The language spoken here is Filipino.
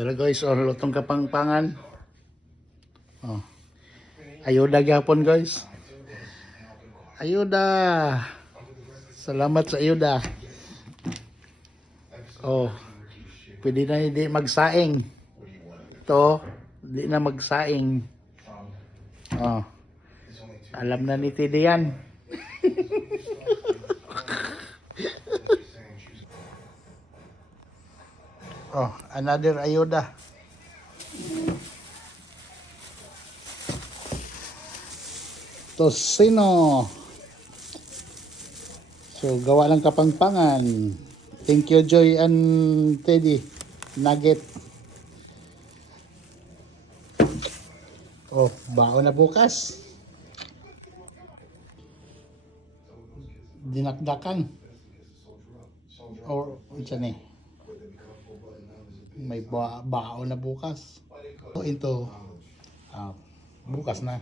Dala guys, or lutong kapangpangan. Oh. Ayuda gyapon guys. Ayuda. Salamat sa ayuda. Oh. Pwede na hindi magsaing. Ito, hindi na magsaing. Oh. Alam na ni Tidi yan. Oh, another ayuda. Tosino. So, gawa ng kapangpangan. Thank you, Joy and Teddy. Nugget. Oh, baon na bukas. Dinakdakan. Or, isa ni. May baon na bukas. So, into, bukas na.